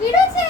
വിടോച്ചേ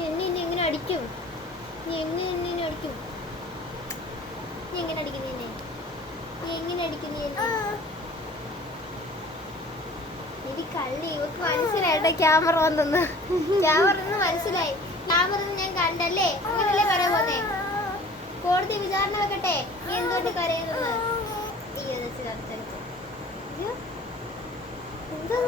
നീ എങ്ങനെ അടിക്കും? നീ എങ്ങനെ അടിക്കും? നീ എങ്ങനെ അടിക്കും? നീ എങ്ങനെ അടിക്കും? ഇത് കള്ളി, ഇവക്ക് മനസ്സിലായിട്ടോ ക്യാമറ വന്നെന്ന്. ക്യാമറ മനസ്സിലായി. ക്യാമറ ഞാൻ കണ്ടല്ലേ, അങ്ങനല്ലേ പറയാൻ പോന്നെ. കോടതി വിചാരണ വെക്കട്ടെ, നീ എന്തുകൊണ്ട് കരയുന്നത്? എന്താ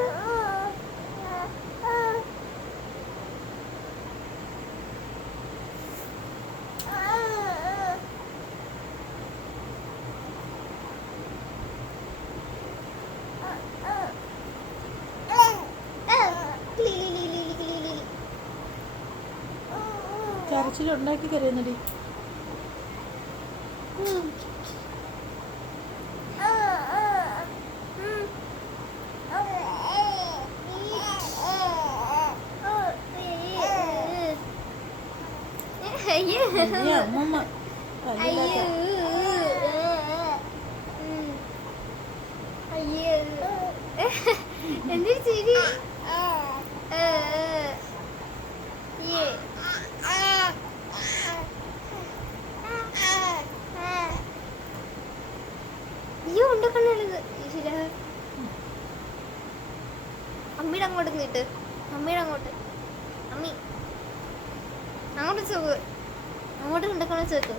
കരച്ചിലുണ്ടാക്കി കരയുന്നടി. അമ്മമ്മ എന്തൊരു ചിരി. അയ്യോ ഉണ്ടാക്കണത് അമ്മയുടെ അങ്ങോട്ട് നീട്ട്. അമ്മയുടെ അങ്ങോട്ട്. അമ്മി അങ്ങോട്ട് ചോക്ക്. അങ്ങോട്ട് ഉണ്ടാക്കണ ചോക്ക്.